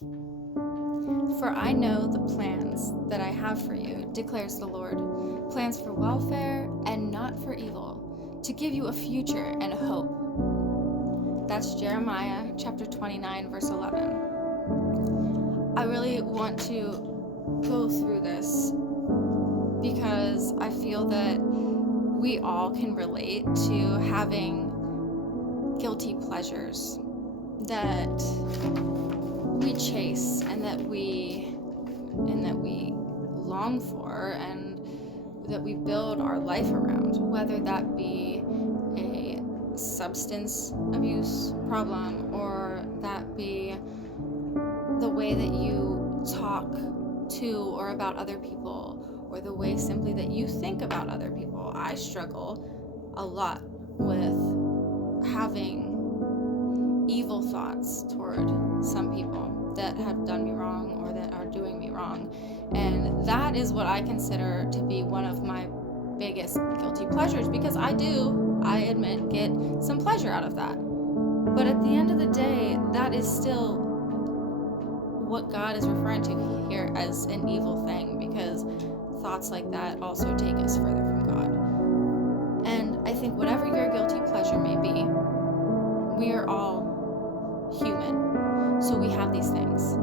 For I know the plans that I have for you, declares the Lord, plans for welfare and not for evil, to give you a future and a hope. That's Jeremiah chapter 29, verse 11. I really want to go through this because I feel that we all can relate to having guilty pleasures that we chase and that we long for and that we build our life around, whether that be a substance abuse problem or that be the way that you talk to or about other people, or the way simply that you think about other people. I struggle a lot with having evil thoughts toward some people that have done me wrong or that are doing me wrong. And that is what I consider to be one of my biggest guilty pleasures, because I admit, get some pleasure out of that. But at the end of the day, that is still what God is referring to here as an evil thing, because thoughts like that also take us further from God. And I think whatever your guilty pleasure may be, we are all human, so we have these things.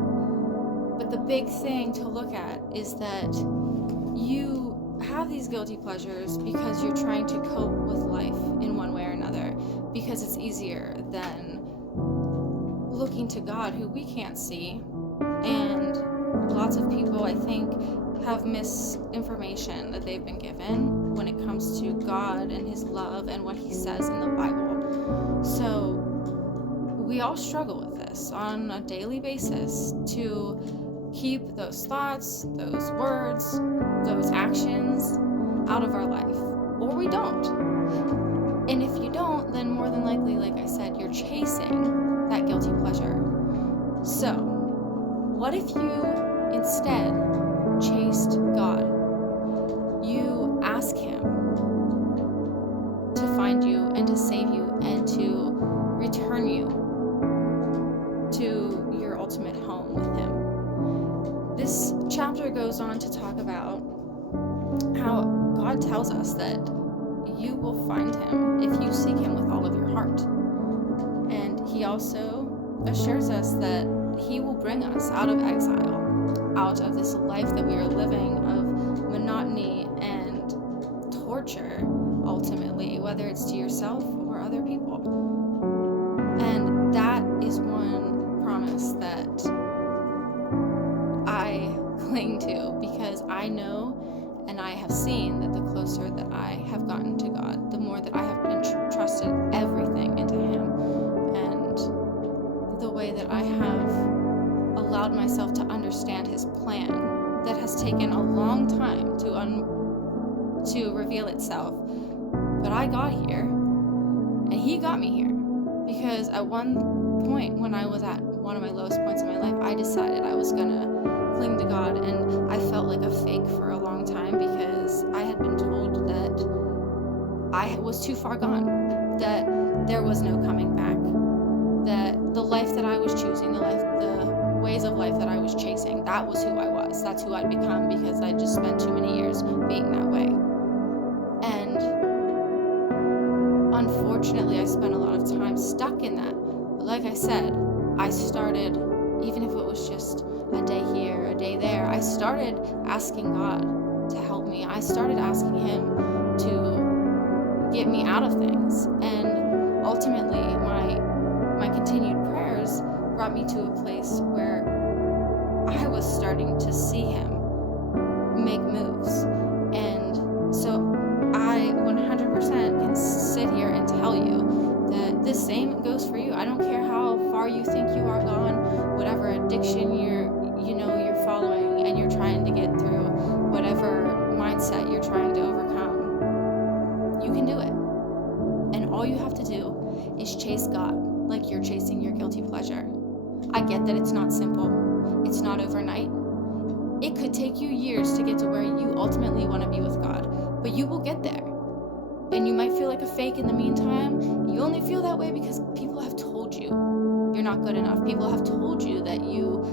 But the big thing to look at is that you have these guilty pleasures because you're trying to cope with life in one way or another, because it's easier than looking to God, who we can't see. And lots of people, I think, have misinformation that they've been given when it comes to God and his love and what he says in the Bible. So we all struggle with this on a daily basis, to keep those thoughts, those words, those actions out of our life, or we don't. And if you don't, then more than likely, like I said, you're chasing that guilty pleasure. So what if you instead chased God? You ask him to find you and to save you and to return you to your ultimate home with him. This chapter goes on to talk about how God tells us that you will find him if you seek him with all of your heart. And he also assures us that he will bring us out of exile, out of this life that we are living of monotony and torture, ultimately, whether it's to yourself or other people. And that is one promise that I cling to, because I know and I have seen that the closer that I have gotten to God, the more that I have entrusted everything into him, and the way that I have allowed myself to understand his plan that has taken a long time to reveal itself. But I got here, and he got me here, because at one point when I was at one of my lowest points in my life, I decided I was gonna cling to God, and I felt like a fake for a long time, because I had been told that I was too far gone, that there was no coming back, that the life that I was choosing, the ways of life that I was chasing, that was who I was. That's who I'd become, because I just spent too many years being that way. And unfortunately, I spent a lot of time stuck in that. But like I said, I started, even if it was just a day here, a day there, I started asking God to help me. I started asking him to get me out of things. And ultimately, my continued prayers brought me to a place where I was starting to see him make moves. And so I 100% can sit here and tell you that the same goes for you. I don't care how far you think you are gone, whatever addiction you're following and you're trying to get through, whatever mindset you're trying to overcome, you can do it. And all you have to do is chase God like you're chasing your guilty pleasure. I get that it's not simple. It's not overnight. It could take you years to get to where you ultimately want to be with God, but you will get there. And you might feel like a fake in the meantime. You only feel that way because people have told you you're not good enough. People have told you that you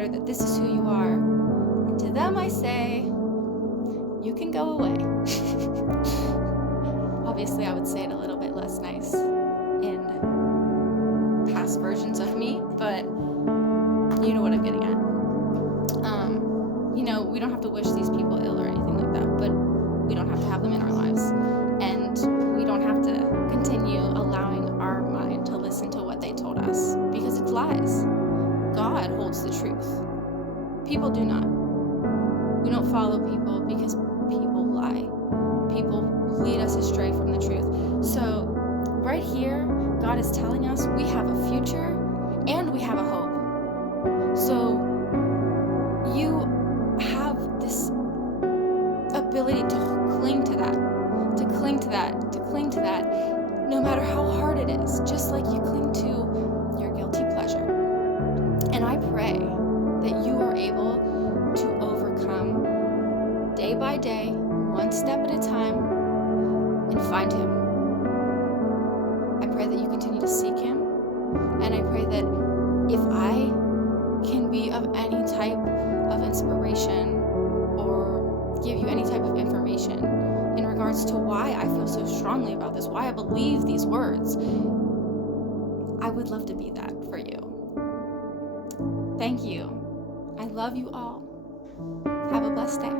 matter, that this is who you are. And to them I say, you can go away. Obviously, I would say it a little bit less nice in past versions of me, but you know what I'm getting at. We don't have to wish these people ill or anything like that, but we don't have to have them in our lives. And we don't have to continue allowing our mind to listen to what they told us, because it's lies. God holds the truth. People do not. We don't follow people because people lie. People lead us astray from the truth. So right here, God is telling us we have a future and we have a hope. So you have this ability to cling to that, no matter how hard it is, just like you cling to your guilty pleasure. And I pray that you are able to overcome day by day, one step at a time, and find Him. I pray that you continue to seek Him, and I pray that if I can be of any type of inspiration or give you any type of information in regards to why I feel so strongly about this, why I believe these words, I would love to be that for you. Thank you. I love you all. Have a blessed day.